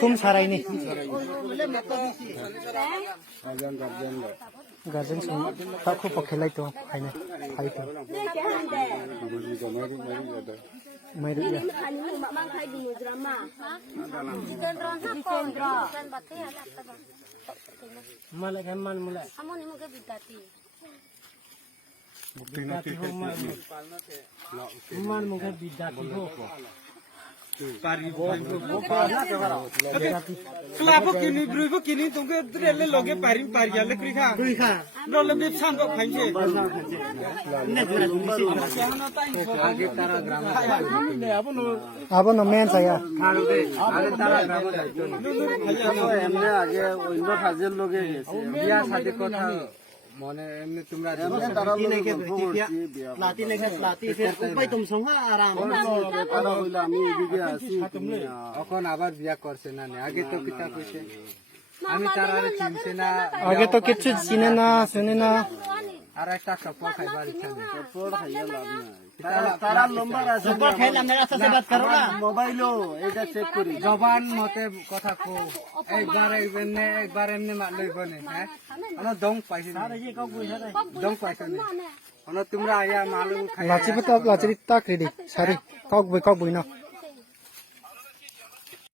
थुम सारायनि गार्जेन सं ताखौ पखेलाय तो फाइने फाइतो मैरु या माले kan man mulai amon imu ke bidati bidati ho man muke bidati ho pari bo parna ke bara klapo kini bruibo kini tungke drele loge pari yale krikha rolle bip sang ko phainje ne jura disi age tara gram abono men saya age tara gram emne age oino hazel loge gese biya shadi kotha মনে এমনি তোমরা কি নাকি প্লাটি নাকি প্লাটি ফের উপায় তুমি সংহা আরাম তারা হইলো আমি এদিকে আছি এখন আবার বিয়া করছে না আগে তো কিতা কইছে আমি তারারে চিনছে না আগে তো কিছু চিনে না শুনে না আর একটা কাপড় খাইবার ইচ্ছা নেই কাপড় খাইয়া লাভ নাই তারা নম্বর আছে কাপড় খাইলা মেরা সাথে বাত করো না মোবাইলও এটা চেক করি জবান মতে কথা কো একবার এমনি মারলই বনে হ্যাঁ আমরা দং পাইছি না দং পাইছি না আমরা তোমরা আয়া মালু খাই লাচি পতা লাচি তাক রেডি সারি কক বই না